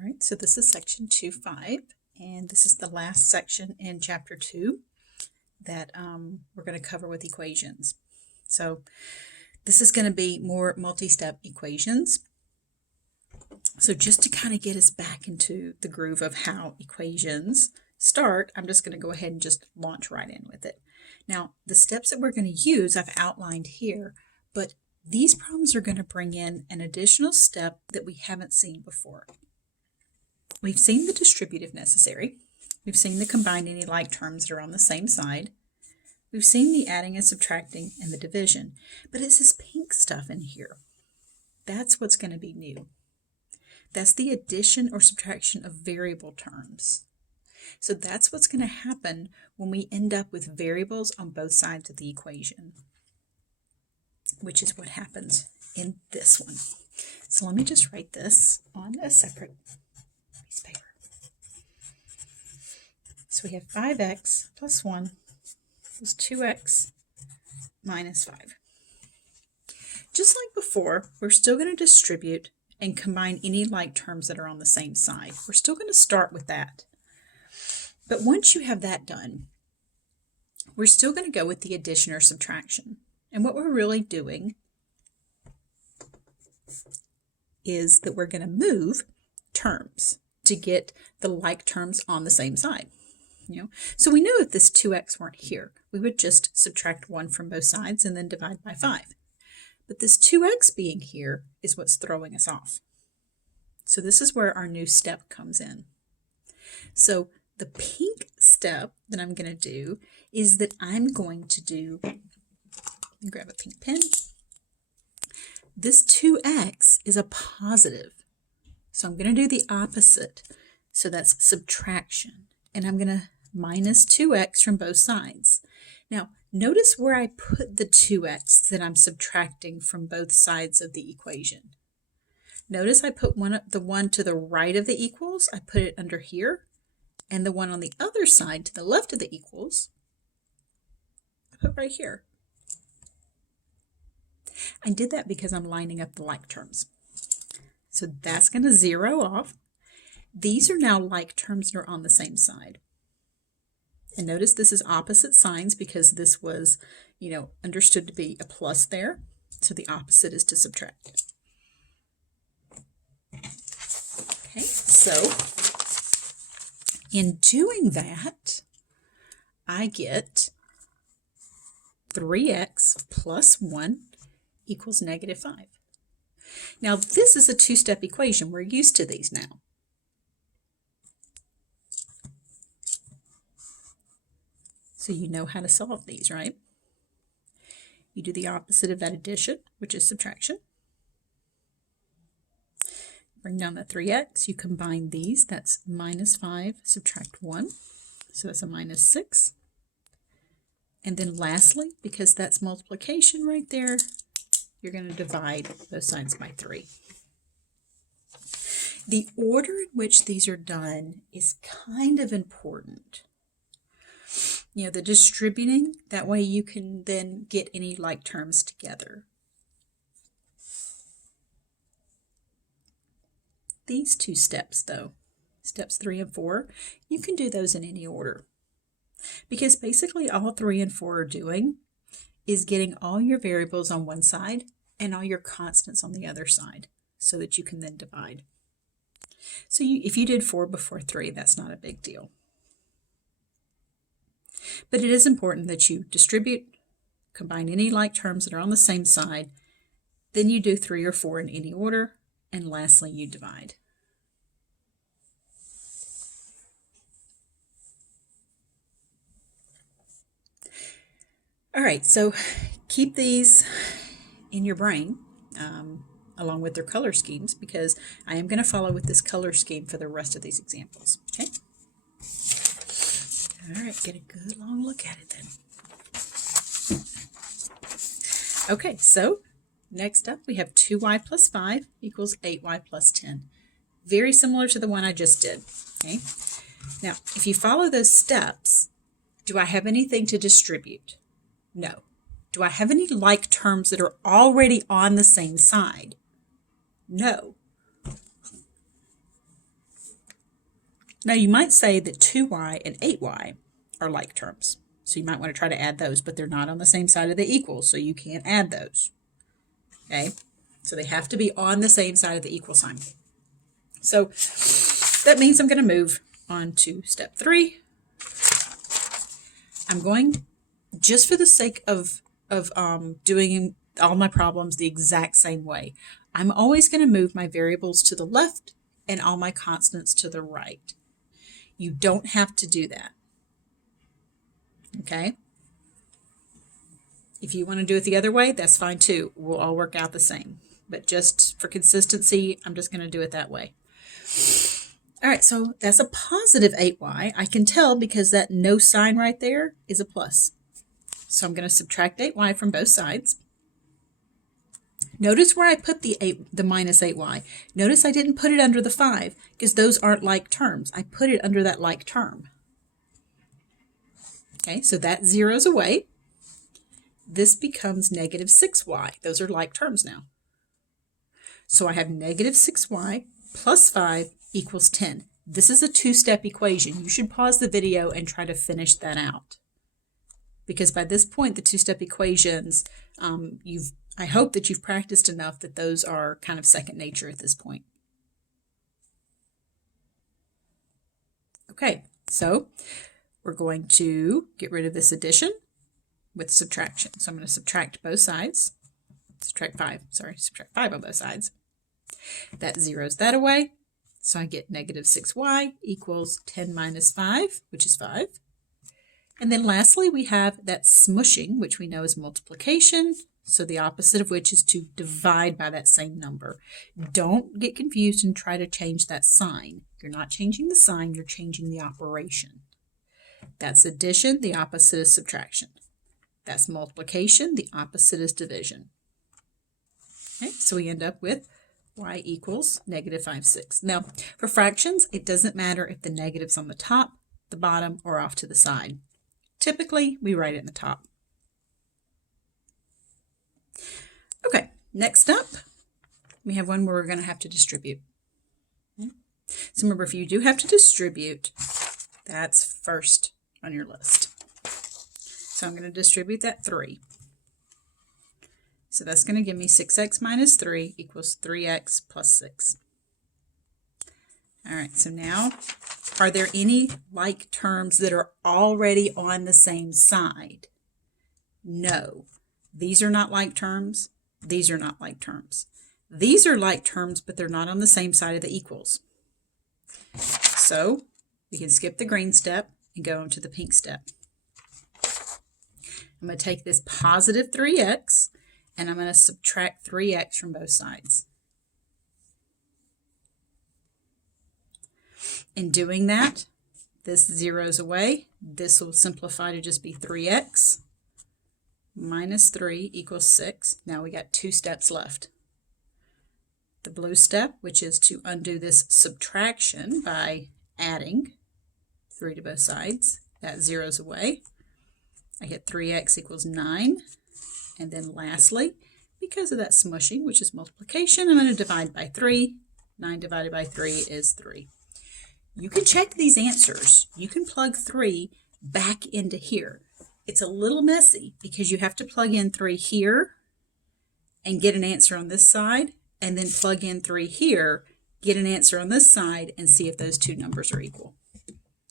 All right, so this is section 2.5, and this is the last section in chapter 2 that we're going to cover with equations. So this is going to be more multi-step equations. So just to kind of get us back into the groove of how equations start, I'm just going to go ahead and just launch right in with it. Now, the steps that we're going to use I've outlined here, but these problems are going to bring in an additional step that we haven't seen before. We've seen the distributive necessary. We've seen the combine any like terms that are on the same side. We've seen the adding and subtracting and the division. But it's this pink stuff in here. That's what's going to be new. That's the addition or subtraction of variable terms. So that's what's going to happen when we end up with variables on both sides of the equation, which is what happens in this one. So let me just write this on a separate piece of paper. So we have 5x plus 1 is 2x minus 5. Just like before, we're still going to distribute and combine any like terms that are on the same side. We're still going to start with that. But once you have that done, we're still going to go with the addition or subtraction. And what we're really doing is that we're going to move terms to get the like terms on the same side. So we know if this 2x weren't here, we would just subtract 1 from both sides and then divide by 5. But this 2x being here is what's throwing us off. So this is where our new step comes in. So the pink step that I'm going to do is that I'm going to do, let me grab a pink pen. This 2x is a positive. So I'm going to do the opposite. So that's subtraction. And I'm going to minus 2x from both sides. Now, notice where I put the 2x that I'm subtracting from both sides of the equation. Notice I put the one to the right of the equals, I put it under here, and the one on the other side to the left of the equals, I put right here. I did that because I'm lining up the like terms. So that's going to zero off. These are now like terms that are on the same side. And notice this is opposite signs because this was, understood to be a plus there. So the opposite is to subtract. Okay, so in doing that, I get 3x plus 1 equals negative 5. Now this is a two-step equation. We're used to these now. So you know how to solve these, right? You do the opposite of that addition, which is subtraction. Bring down the 3x. You combine these. That's minus 5, subtract 1. So that's a minus 6. And then lastly, because that's multiplication right there, you're going to divide both sides by 3. The order in which these are done is kind of important. The distributing, that way you can then get any like terms together. These two steps, though, steps 3 and 4, you can do those in any order. Because basically all 3 and 4 are doing is getting all your variables on one side and all your constants on the other side so that you can then divide. So if you did 4 before 3, that's not a big deal. But it is important that you distribute, combine any like terms that are on the same side, then you do 3 or 4 in any order, and lastly you divide. All right, so keep these in your brain along with their color schemes because I am going to follow with this color scheme for the rest of these examples, okay? All right, get a good long look at it then. Okay, so next up we have 2y plus 5 equals 8y plus 10. Very similar to the one I just did, okay? Now, if you follow those steps, do I have anything to distribute? No. Do I have any like terms that are already on the same side? No. Now you might say that 2y and 8y are like terms. So you might want to try to add those, but they're not on the same side of the equal, so you can't add those. Okay? So they have to be on the same side of the equal sign. So that means I'm going to move on to step 3. I'm going, just for the sake of doing all my problems the exact same way, I'm always going to move my variables to the left and all my constants to the right. You don't have to do that. Okay? If you want to do it the other way, that's fine too. We'll all work out the same. But just for consistency, I'm just going to do it that way. All right, so that's a positive 8y. I can tell because that no sign right there is a plus. So I'm going to subtract 8y from both sides. Notice where I put the minus 8y. Notice I didn't put it under the 5 because those aren't like terms. I put it under that like term. Okay, so that zeroes away. This becomes negative 6y. Those are like terms now. So I have negative 6y plus 5 equals 10. This is a two-step equation. You should pause the video and try to finish that out. Because by this point, the two-step equations, I hope that you've practiced enough that those are kind of second nature at this point. Okay, so we're going to get rid of this addition with subtraction. So I'm going to subtract both sides. Subtract 5 on both sides. That zeroes that away. So I get negative 6y equals 10 minus 5, which is 5. And then lastly, we have that smushing, which we know is multiplication. So the opposite of which is to divide by that same number. Don't get confused and try to change that sign. You're not changing the sign, you're changing the operation. That's addition, the opposite is subtraction. That's multiplication, the opposite is division. Okay, so we end up with y equals negative 5/6. Now, for fractions, it doesn't matter if the negative's on the top, the bottom, or off to the side. Typically, we write it in the top. Okay, next up, we have one where we're going to have to distribute. Okay. So remember, if you do have to distribute, that's first on your list. So I'm going to distribute that 3. So that's going to give me 6x minus 3 equals 3x plus 6. All right, so now, are there any like terms that are already on the same side? No. These are not like terms. These are not like terms. These are like terms, but they're not on the same side of the equals. So we can skip the green step and go into the pink step. I'm going to take this positive 3x and I'm going to subtract 3x from both sides. In doing that, this zeroes away. This will simplify to just be 3x minus 3 equals 6. Now we got 2 steps left. The blue step, which is to undo this subtraction by adding 3 to both sides. That zeroes away. I get 3x equals 9. And then lastly, because of that smushing, which is multiplication, I'm going to divide by 3. 9 divided by 3 is 3. You can check these answers. You can plug 3 back into here. It's a little messy because you have to plug in 3 here and get an answer on this side, and then plug in 3 here, get an answer on this side, and see if those two numbers are equal.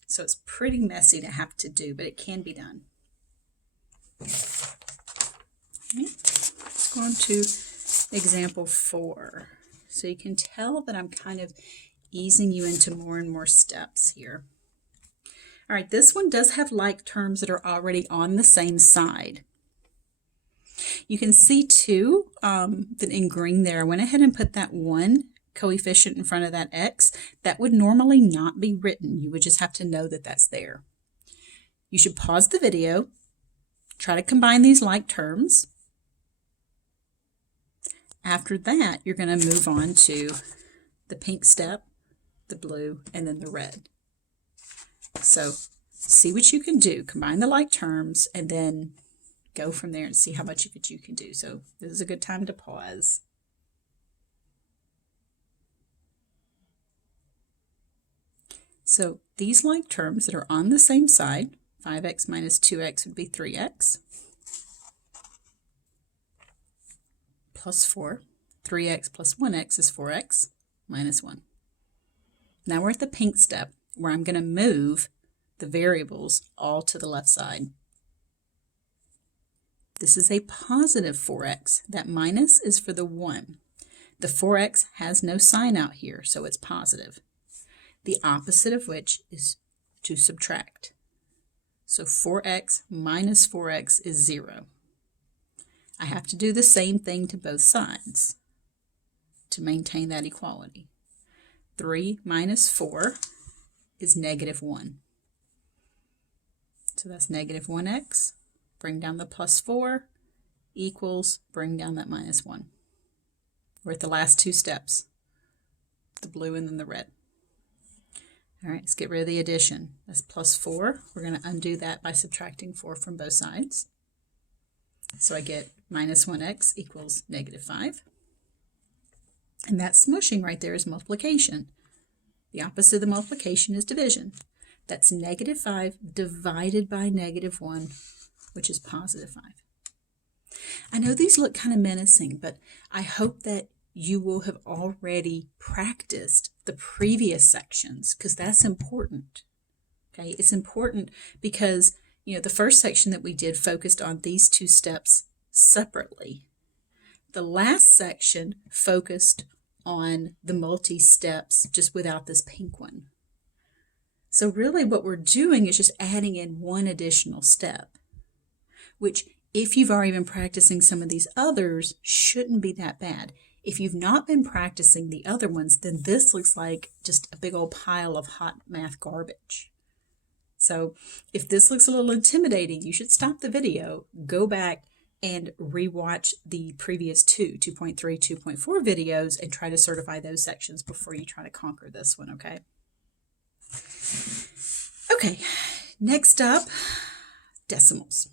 So it's pretty messy to have to do, but it can be done. Okay. Let's go on to example 4. So you can tell that I'm kind of easing you into more and more steps here. All right, this one does have like terms that are already on the same side. You can see too that in green there, I went ahead and put that 1 coefficient in front of that x. That would normally not be written. You would just have to know that that's there. You should pause the video, try to combine these like terms. After that, you're going to move on to the pink step, the blue, and then the red. So see what you can do. Combine the like terms and then go from there and see how much of it you can do. So this is a good time to pause. So these like terms that are on the same side, 5x minus 2x would be 3x plus 4. 3x plus 1x is 4x minus 1. Now we're at the pink step where I'm going to move the variables all to the left side. This is a positive 4x. That minus is for the 1. The 4x has no sign out here, so it's positive. The opposite of which is to subtract. So 4x minus 4x is 0. I have to do the same thing to both sides to maintain that equality. 3 minus 4 is negative 1. So that's negative 1x. Bring down the plus 4 equals, bring down that minus 1. We're at the last two steps, the blue and then the red. All right, let's get rid of the addition. That's plus 4. We're going to undo that by subtracting 4 from both sides. So I get minus 1x equals negative 5. And that smushing right there is multiplication. The opposite of the multiplication is division. That's negative 5 divided by negative 1, which is positive 5. I know these look kind of menacing, but I hope that you will have already practiced the previous sections because that's important. Okay, it's important because, the first section that we did focused on these two steps separately. The last section focused on the multi-steps just without this pink one. So really what we're doing is just adding in one additional step, which if you've already been practicing some of these others, shouldn't be that bad. If you've not been practicing the other ones, then this looks like just a big old pile of hot math garbage. So if this looks a little intimidating, you should stop the video, go back and rewatch the previous 2.3, 2.4 videos and try to certify those sections before you try to conquer this one, okay? Okay, next up, decimals.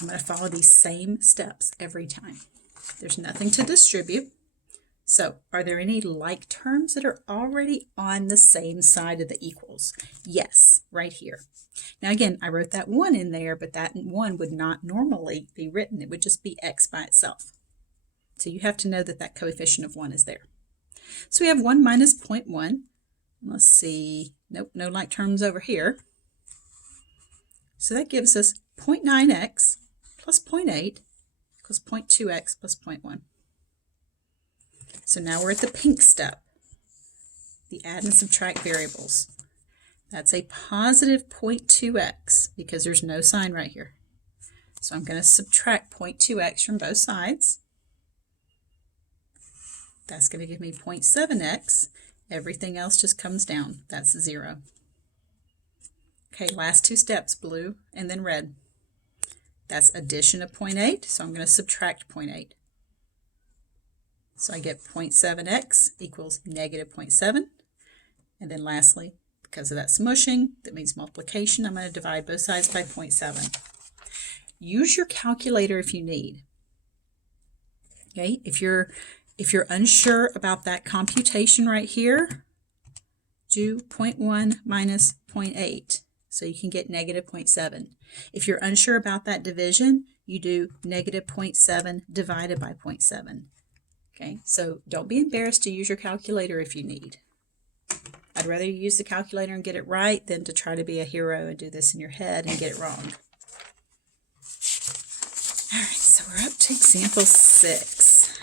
I'm going to follow these same steps every time. There's nothing to distribute. So, are there any like terms that are already on the same side of the equals? Yes, right here. Now again, I wrote that 1 in there, but that 1 would not normally be written. It would just be x by itself. So you have to know that that coefficient of 1 is there. So we have 1 minus 0.1. Let's see. Nope, no like terms over here. So that gives us 0.9x plus 0.8 equals 0.2x plus 0.1. So now we're at the pink step, the add and subtract variables. That's a positive 0.2x because there's no sign right here. So I'm going to subtract 0.2x from both sides. That's going to give me 0.7x. Everything else just comes down. That's 0. Okay, last two steps, blue and then red. That's addition of 0.8, so I'm going to subtract 0.8. So I get 0.7x equals negative 0.7. And then lastly, because of that smushing, that means multiplication, I'm going to divide both sides by 0.7. Use your calculator if you need. Okay, if you're unsure about that computation right here, do 0.1 minus 0.8. So you can get negative 0.7. If you're unsure about that division, you do negative 0.7 divided by 0.7. Okay, so don't be embarrassed to use your calculator if you need. I'd rather you use the calculator and get it right than to try to be a hero and do this in your head and get it wrong. All right, so we're up to example 6.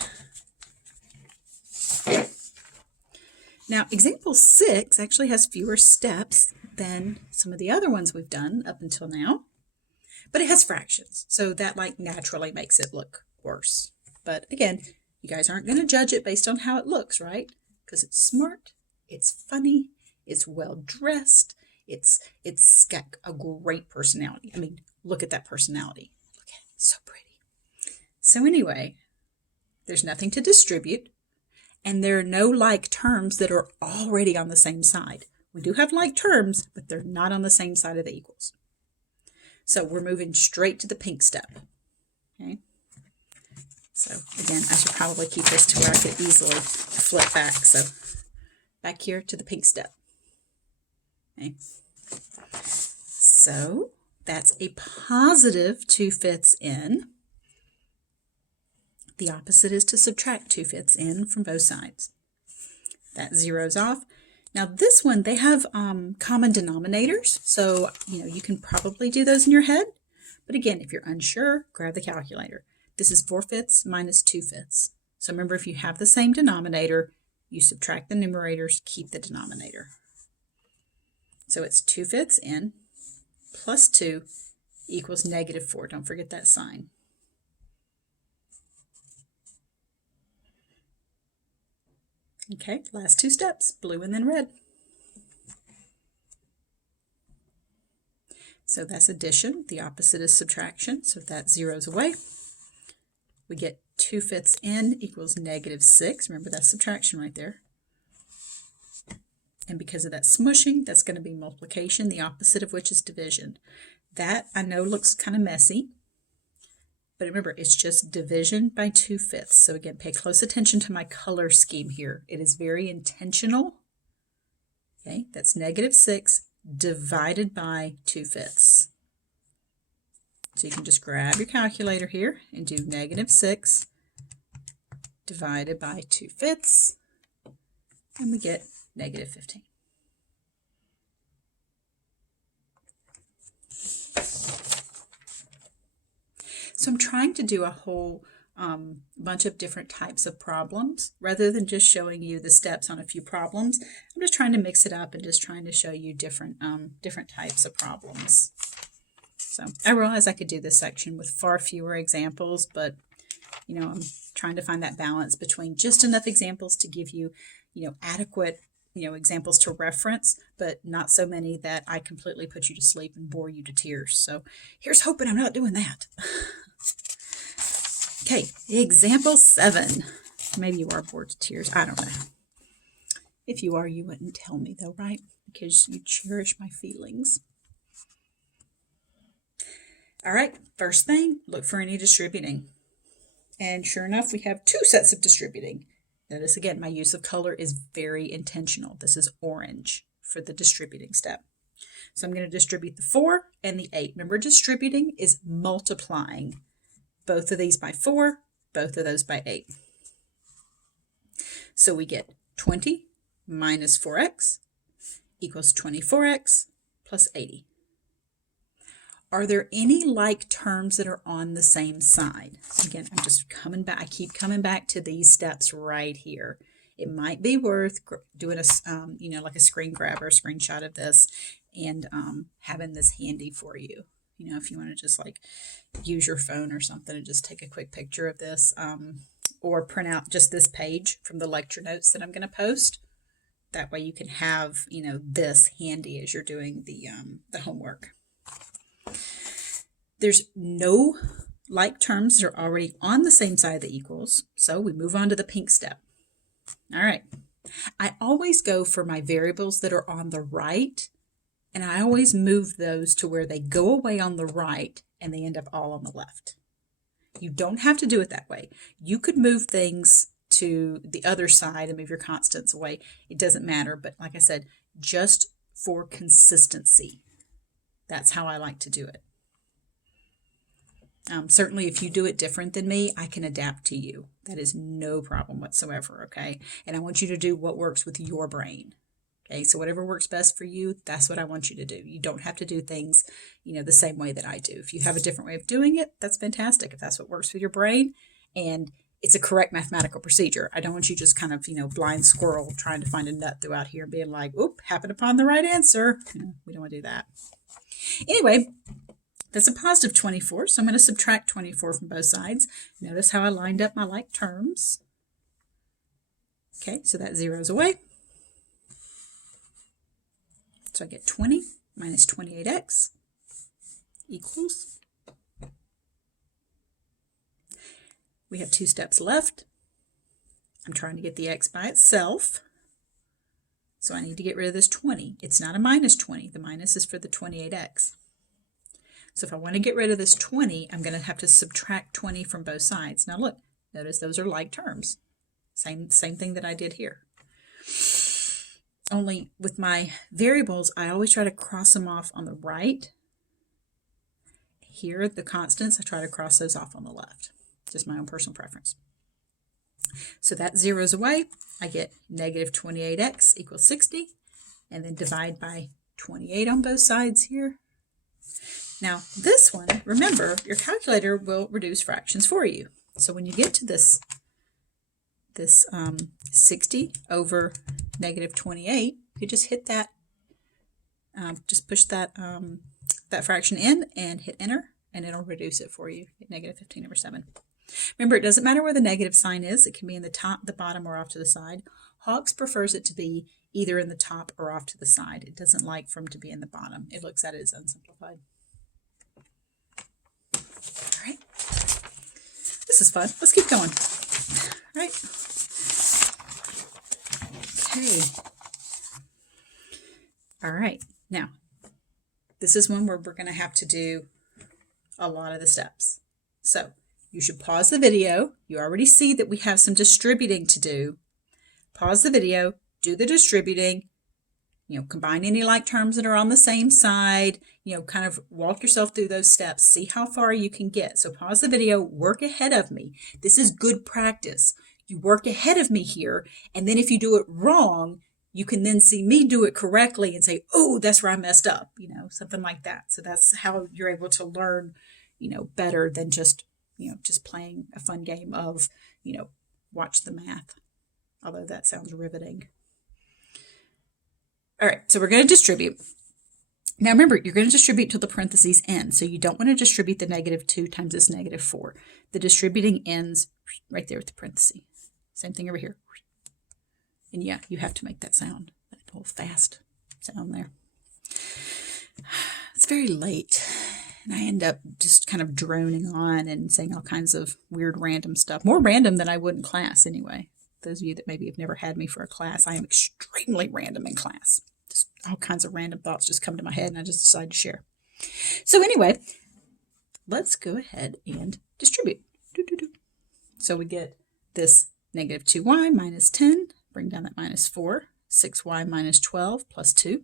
Now, example 6 actually has fewer steps than some of the other ones we've done up until now, but it has fractions, so that naturally makes it look worse. But again, you guys aren't going to judge it based on how it looks, right? Because it's smart, it's funny, it's well dressed, it's got a great personality. I mean, look at that personality. Look at it, so pretty. So anyway, there's nothing to distribute, and there are no like terms that are already on the same side. We do have like terms, but they're not on the same side of the equals. So we're moving straight to the pink step. Okay. So again, I should probably keep this to where I could easily flip back. So back here to the pink step. Okay. So that's a positive 2/5 in. The opposite is to subtract 2/5 in from both sides. That zeroes off. Now this one, they have common denominators, so you can probably do those in your head. But again, if you're unsure, grab the calculator. This is 4/5 minus 2/5. So remember, if you have the same denominator, you subtract the numerators, keep the denominator. So it's 2/5 in plus 2 equals -4. Don't forget that sign. Okay, last two steps, blue and then red. So that's addition. The opposite is subtraction. So if that zeroes away, we get 2/5 in equals -6. Remember, that's subtraction right there. And because of that smushing, that's going to be multiplication, the opposite of which is division. That, I know, looks kind of messy. But remember, it's just division by 2/5. So again, pay close attention to my color scheme here. It is very intentional. Okay, that's -6 divided by 2/5. So you can just grab your calculator here and do -6 divided by 2/5, and we get -15. So I'm trying to do a whole bunch of different types of problems rather than just showing you the steps on a few problems. I'm just trying to mix it up and just trying to show you different types of problems. So I realized I could do this section with far fewer examples, but I'm trying to find that balance between just enough examples to give you adequate examples to reference, but not so many that I completely put you to sleep and bore you to tears. So here's hoping I'm not doing that. Okay, example 7. Maybe you are bored to tears. I don't know. If you are, you wouldn't tell me though, right? Because you cherish my feelings. All right, first thing, look for any distributing. And sure enough, we have 2 sets of distributing. Notice again, my use of color is very intentional. This is orange for the distributing step. So I'm going to distribute the 4 and the 8. Remember, distributing is multiplying both of these by 4, both of those by 8. So we get 20 minus 4x equals 24x plus 80. Are there any like terms that are on the same side? Again, I'm just coming back. I keep coming back to these steps right here. It might be worth doing a, like a screen grab or a screenshot of this and having this handy for you. If you want to just like use your phone or something and just take a quick picture of this, or print out just this page from the lecture notes that I'm going to post. That way you can have, this handy as you're doing the homework. There's no like terms that are already on the same side of the equals, so we move on to the pink step. All right. I always go for my variables that are on the right, and I always move those to where they go away on the right and they end up all on the left. You don't have to do it that way. You could move things to the other side and move your constants away. It doesn't matter, but like I said, just for consistency. That's how I like to do it. Certainly, if you do it different than me, I can adapt to you. That is no problem whatsoever, okay? And I want you to do what works with your brain, okay? So whatever works best for you, that's what I want you to do. You don't have to do things, the same way that I do. If you have a different way of doing it, that's fantastic. If that's what works with your brain and it's a correct mathematical procedure. I don't want you just kind of, blind squirrel trying to find a nut throughout here and being like, oop, happened upon the right answer. We don't want to do that. Anyway, that's a positive 24, so I'm going to subtract 24 from both sides. Notice how I lined up my like terms. Okay, so that zeroes away. So I get 20 minus 28x equals. We have 2 steps left. I'm trying to get the x by itself. So I need to get rid of this 20. It's not a minus 20. The minus is for the 28x. So if I want to get rid of this 20, I'm going to have to subtract 20 from both sides. Now look, notice those are like terms. Same thing that I did here. Only with my variables, I always try to cross them off on the right. Here, the constants, I try to cross those off on the left. Just my own personal preference. So that zeroes away. I get negative 28x equals 60, and then divide by 28 on both sides here. Now this one, remember, your calculator will reduce fractions for you. So when you get to this 60 over negative 28, you just hit that, just push that that fraction in and hit enter, and it'll reduce it for you at negative 15 over 7. Remember, it doesn't matter where the negative sign is. It can be in the top, the bottom, or off to the side. Hawks prefers it to be either in the top or off to the side. It doesn't like for them to be in the bottom. It looks at it as unsimplified. All right. This is fun. Let's keep going. All right. Okay. All right. Now, this is one where we're going to have to do a lot of the steps. So you should pause the video. You already see that we have some distributing to do. Pause the video, do the distributing, combine any like terms that are on the same side, kind of walk yourself through those steps, see how far you can get. So pause the video, work ahead of me. This is good practice. You work ahead of me here, and then if you do it wrong, you can then see me do it correctly and say, oh, that's where I messed up, something like that. So that's how you're able to learn, better than just playing a fun game of, watch the math. Although that sounds riveting. All right, so we're going to distribute. Now remember, you're going to distribute till the parentheses end. So you don't want to distribute the negative 2 times this negative 4. The distributing ends right there with the parentheses. Same thing over here. And yeah, you have to make that sound, that little fast sound there. It's very late, and I end up just kind of droning on and saying all kinds of weird random stuff. More random than I would in class anyway. Those of you that maybe have never had me for a class, I am extremely random in class. Just all kinds of random thoughts just come to my head and I just decide to share. So anyway, let's go ahead and distribute. So we get this negative 2y minus 10. Bring down that minus 4, 6y minus 12 plus 2.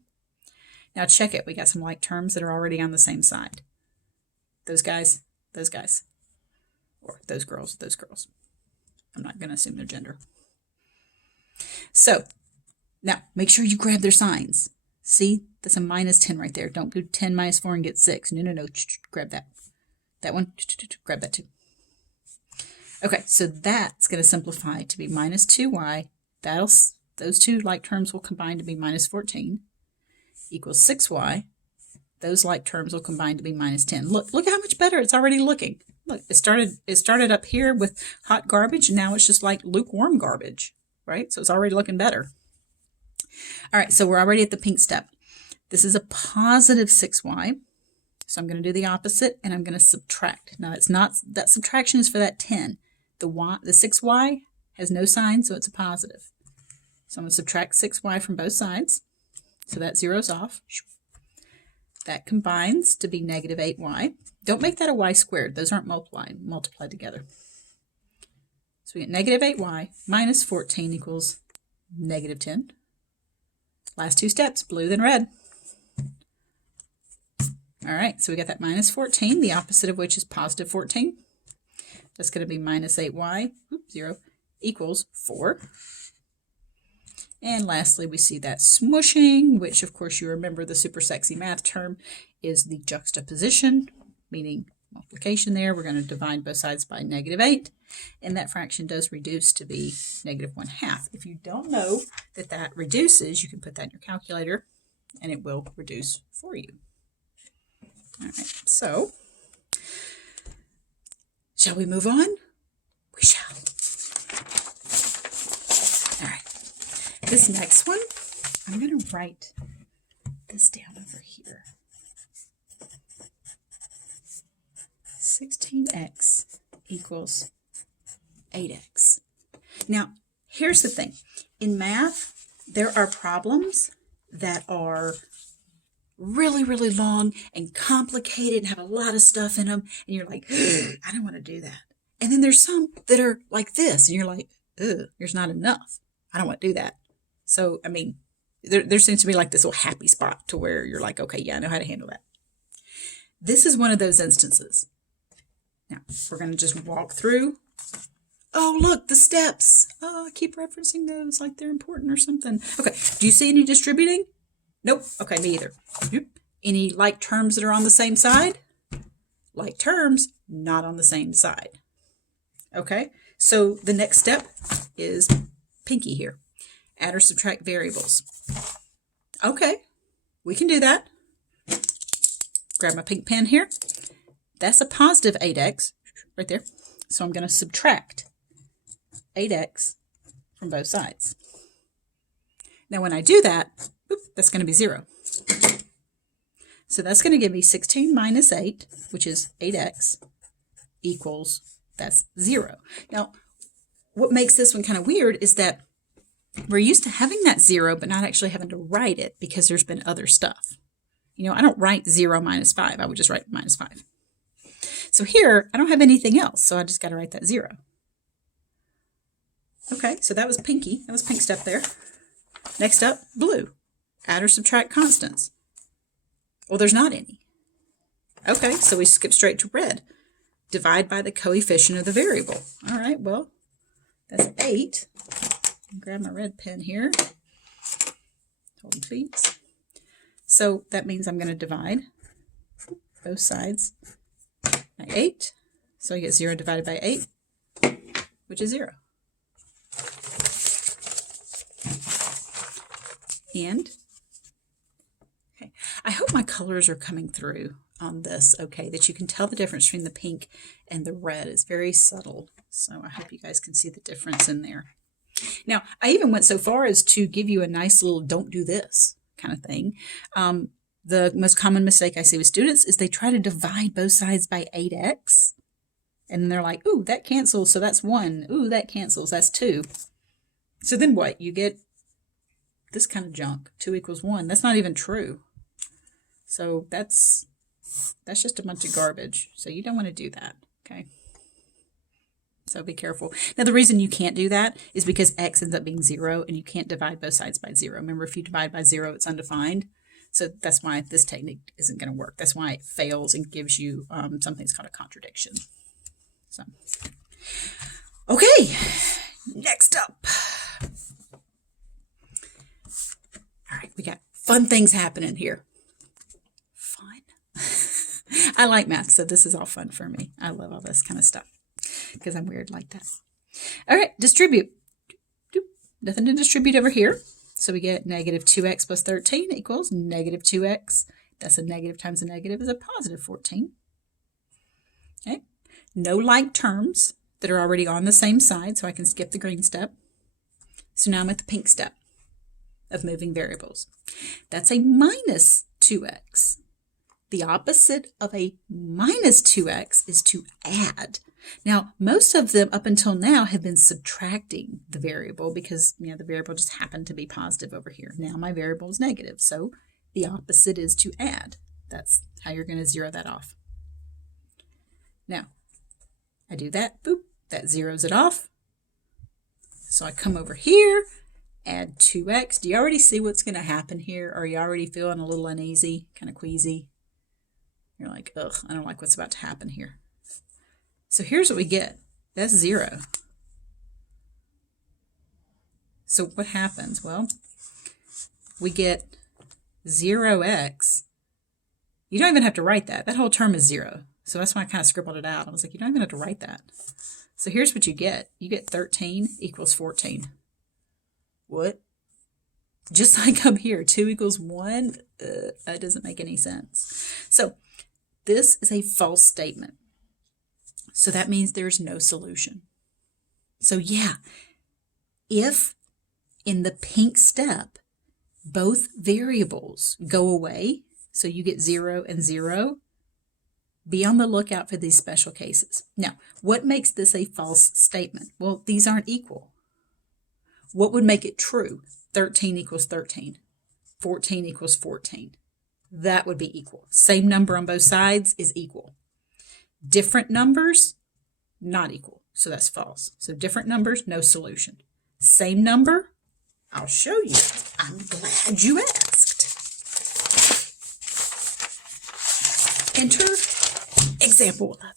Now check it. We got some like terms that are already on the same side. Those guys, or those girls. I'm not going to assume their gender. So now make sure you grab their signs. See, that's a minus 10 right there. Don't do 10 minus 4 and get 6. No. Grab that. That one, grab that too. Okay, so that's going to simplify to be minus 2y. Those two like terms will combine to be minus 14 equals 6y. Those like terms will combine to be minus 10. Look how much better it's already looking. Look, it started up here with hot garbage, and now it's just like lukewarm garbage, right? So it's already looking better. All right, so we're already at the pink step. This is a positive 6y. So I'm going to do the opposite, and I'm going to subtract. Now it's not, that subtraction is for that 10. The 6y has no sign, so it's a positive. So I'm going to subtract 6y from both sides. So that zeroes off. That combines to be negative 8y. Don't make that a y squared. Those aren't multiplied together. So we get negative 8y minus 14 equals negative 10. Last two steps, blue then red. All right, so we got that minus 14, the opposite of which is positive 14. That's going to be minus 8y, 0, equals 4. And lastly, we see that smushing, which of course you remember the super sexy math term is the juxtaposition, meaning multiplication there. We're going to divide both sides by negative 8, and that fraction does reduce to be negative 1/2. If you don't know that that reduces, you can put that in your calculator, and it will reduce for you. All right, so shall we move on? We shall. All right, this next one, I'm going to write this down over here. 16x equals 8x. Now, here's the thing. In math, there are problems that are really, really long and complicated and have a lot of stuff in them, and you're like, I don't want to do that. And then there's some that are like this, and you're like, there's not enough. I don't want to do that. So, I mean, There seems to be like this little happy spot to where you're like, okay, yeah, I know how to handle that. This is one of those instances. Now, we're going to just walk through. Oh, look, the steps. Oh, I keep referencing those like they're important or something. Okay, do you see any distributing? Nope. Okay, me either. Yep. Any like terms that are on the same side? Like terms, not on the same side. Okay, so the next step is pinky here. Add or subtract variables. Okay, we can do that. Grab my pink pen here. That's a positive 8x right there. So I'm going to subtract 8x from both sides. Now when I do that, that's going to be 0. So that's going to give me 16 minus 8, which is 8x, equals, that's 0. Now, what makes this one kind of weird is that we're used to having that 0, but not actually having to write it because there's been other stuff. You know, I don't write 0 minus 5. I would just write minus 5. So here, I don't have anything else, so I just got to write that 0. Okay, so that was pinky. That was pink step there. Next up, blue. Add or subtract constants. Well, there's not any. Okay, so we skip straight to red. Divide by the coefficient of the variable. All right, well, that's 8. Grab my red pen here. Hold please. So that means I'm going to divide both sides by 8. So I get 0 divided by 8, which is 0. And, okay, I hope my colors are coming through on this, okay, that you can tell the difference between the pink and the red is very subtle. So I hope you guys can see the difference in there. Now, I even went so far as to give you a nice little don't do this kind of thing. The most common mistake I see with students is they try to divide both sides by 8x. And they're like, ooh, that cancels, so that's 1. Ooh, that cancels, that's 2. So then what? You get this kind of junk. 2 equals 1. That's not even true. So that's just a bunch of garbage. So you don't want to do that, okay? So be careful. Now, the reason you can't do that is because x ends up being 0, and you can't divide both sides by 0. Remember, if you divide by 0, it's undefined. So that's why this technique isn't going to work. That's why it fails and gives you something that's called a contradiction. So, okay, next up. All right, we got fun things happening here. Fun. I like math, so this is all fun for me. I love all this kind of stuff because I'm weird like that. All right, distribute. Nothing to distribute over here. So we get negative 2x plus 13 equals negative 2x. That's a negative times a negative is a positive 14. Okay. No like terms that are already on the same side, so I can skip the green step. So now I'm at the pink step of moving variables. That's a minus 2x. The opposite of a minus 2x is to add. Now, most of them up until now have been subtracting the variable because, you know, the variable just happened to be positive over here. Now my variable is negative, so the opposite is to add. That's how you're going to zero that off. Now, I do that, boop, that zeroes it off. So I come over here, add 2x. Do you already see what's going to happen here? Or are you already feeling a little uneasy, kind of queasy? You're like, ugh, I don't like what's about to happen here. So here's what we get. That's 0. So what happens? Well, we get 0x. You don't even have to write that. That whole term is 0. So that's why I kind of scribbled it out. I was like, you don't even have to write that. So here's what you get. You get 13 equals 14. What? Just like up here, 2 equals 1. That doesn't make any sense. So this is a false statement. So that means there's no solution. So yeah, if in the pink step, both variables go away, so you get 0 and 0, be on the lookout for these special cases. Now, what makes this a false statement? Well, these aren't equal. What would make it true? 13 equals 13. 14 equals 14. That would be equal. Same number on both sides is equal. Different numbers, not equal. So that's false. So different numbers, no solution. Same number, I'll show you. I'm glad you asked. Enter example 11.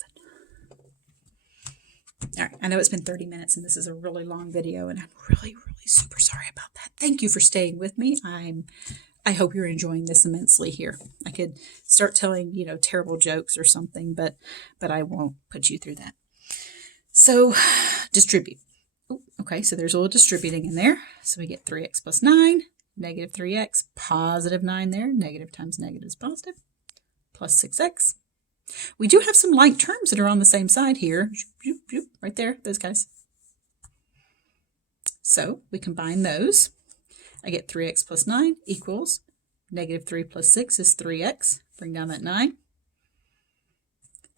All right, I know it's been 30 minutes and this is a really long video, and I'm really super sorry about that. Thank you for staying with me. I hope you're enjoying this immensely here. I could start telling, terrible jokes or something, but I won't put you through that. So distribute. Ooh, okay, so there's a little distributing in there. So we get 3x plus 9, negative 3x, positive 9 there, negative times negative is positive, plus 6x. We do have some like terms that are on the same side here, right there, those guys. So we combine those. I get 3x plus 9 equals negative 3 plus 6 is 3x. Bring down that 9.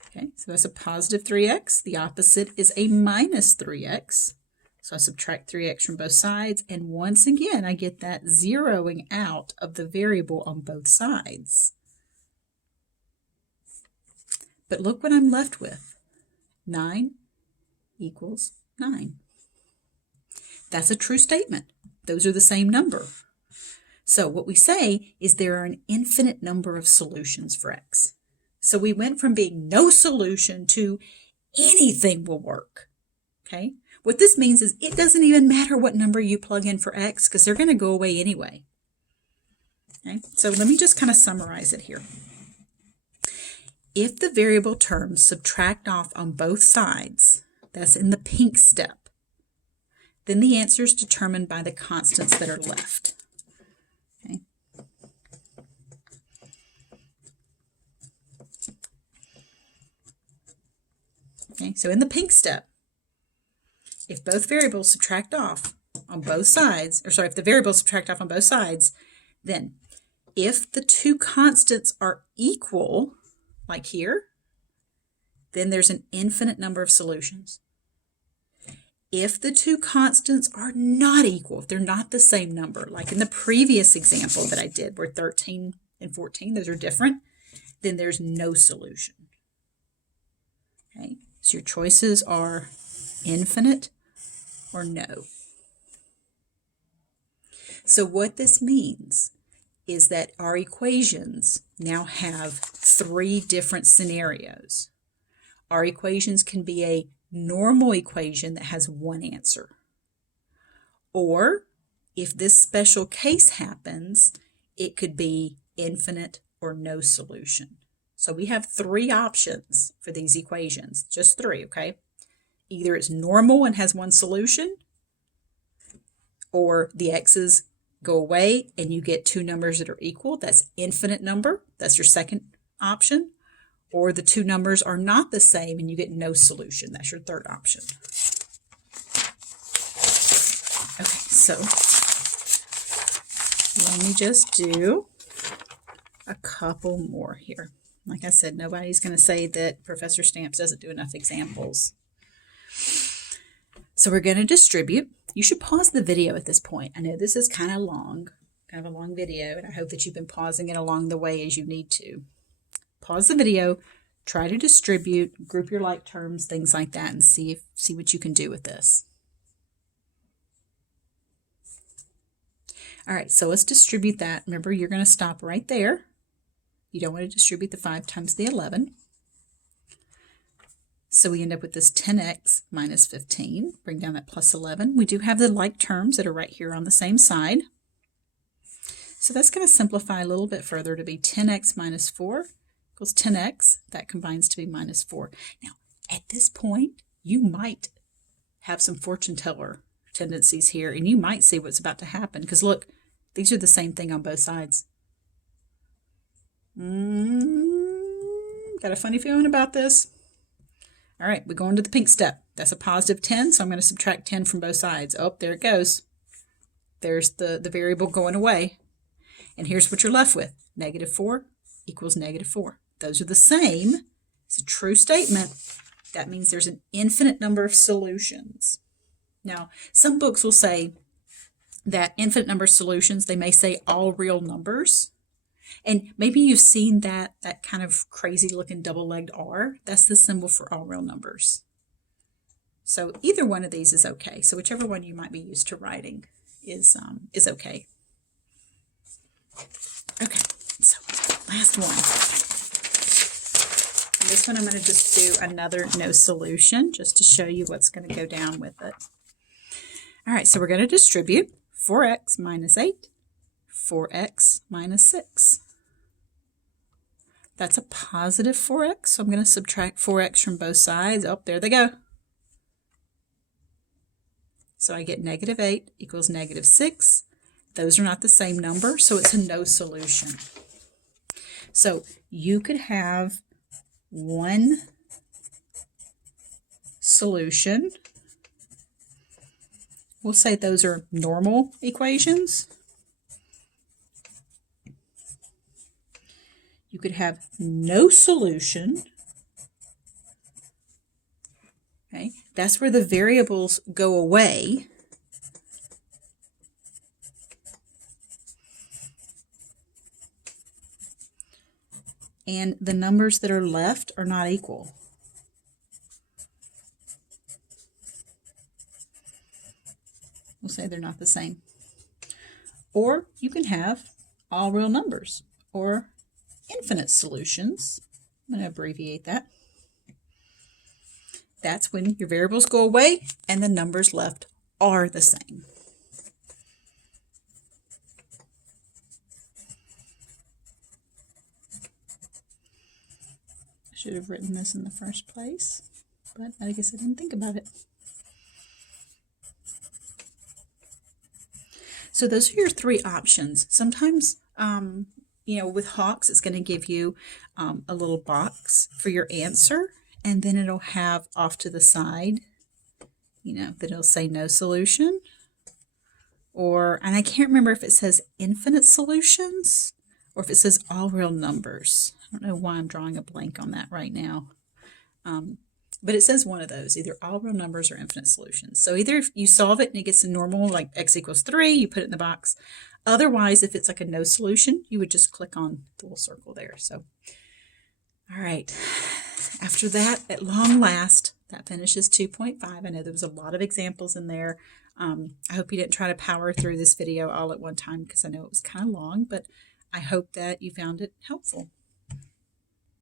Okay, so that's a positive 3x. The opposite is a minus 3x. So I subtract 3x from both sides, and once again I get that zeroing out of the variable on both sides. But look what I'm left with. 9 equals 9. That's a true statement. Those are the same number. So what we say is there are an infinite number of solutions for x. So we went from being no solution to anything will work. Okay? What this means is it doesn't even matter what number you plug in for x, because they're going to go away anyway. Okay? So let me just kind of summarize it here. If the variable terms subtract off on both sides, that's in the pink step, then the answer is determined by the constants that are left. Okay. Okay, so in the pink step, if both variables subtract off on both sides, if the variables subtract off on both sides, then if the two constants are equal, like here, then there's an infinite number of solutions. If the two constants are not equal, if they're not the same number, like in the previous example that I did where 13 and 14, those are different, then there's no solution. Okay, so your choices are infinite or no. So what this means is that our equations now have 3 different scenarios. Our equations can be a normal equation that has one answer. Or if this special case happens, it could be infinite or no solution. So we have 3 options for these equations, just 3, okay? Either it's normal and has one solution, or the x's go away and you get 2 numbers that are equal. That's infinite number. That's your second option. Or the 2 numbers are not the same and you get no solution. That's your third option. Okay, so let me just do a couple more here. Like I said, nobody's going to say that Professor Stamps doesn't do enough examples. So we're going to distribute. You should pause the video at this point. I know this is kind of long, kind of a long video, and I hope that you've been pausing it along the way as you need to. Pause the video, try to distribute, group your like terms, things like that, and see what you can do with this. All right, so let's distribute that. Remember, you're going to stop right there. You don't want to distribute the 5 times the 11. So we end up with this 10x minus 15. Bring down that plus 11. We do have the like terms that are right here on the same side. So that's going to simplify a little bit further to be 10x minus 4 equals 10x. That combines to be minus 4. Now, at this point, you might have some fortune teller tendencies here, and you might see what's about to happen. Because look, these are the same thing on both sides. Got a funny feeling about this. All right, we go into the pink step. That's a positive 10, so I'm going to subtract 10 from both sides. Oh, there it goes. There's the variable going away. And here's what you're left with. Negative 4 equals negative 4. Those are the same. It's a true statement. That means there's an infinite number of solutions. Now, some books will say that infinite number of solutions, they may say all real numbers. And maybe you've seen that kind of crazy looking double-legged R. That's the symbol for all real numbers. So either one of these is okay. So whichever one you might be used to writing is okay. Okay, so last one. And this one I'm going to just do another no solution just to show you what's going to go down with it. All right, so we're going to distribute 4x minus 8, 4x minus 6. That's a positive 4x, so I'm going to subtract 4x from both sides. Oh, there they go. So I get negative 8 equals negative 6. Those are not the same number, so it's a no solution. So you could have one solution. We'll say those are normal equations. You could have no solution. Okay, that's where the variables go away. And the numbers that are left are not equal. We'll say they're not the same. Or you can have all real numbers or infinite solutions. I'm going to abbreviate that. That's when your variables go away and the numbers left are the same. I should have written this in the first place, but I guess I didn't think about it. So those are your three options. Sometimes, with Hawks, it's going to give you a little box for your answer, and then it'll have off to the side, that it'll say no solution. And I can't remember if it says infinite solutions or if it says all real numbers. I don't know why I'm drawing a blank on that right now. But it says one of those, either all real numbers or infinite solutions. So either if you solve it and it gets a normal, like x equals 3, you put it in the box. Otherwise, if it's like a no solution, you would just click on the little circle there. So, all right. After that, at long last, that finishes 2.5. I know there was a lot of examples in there. I hope you didn't try to power through this video all at one time because I know it was kind of long, but I hope that you found it helpful.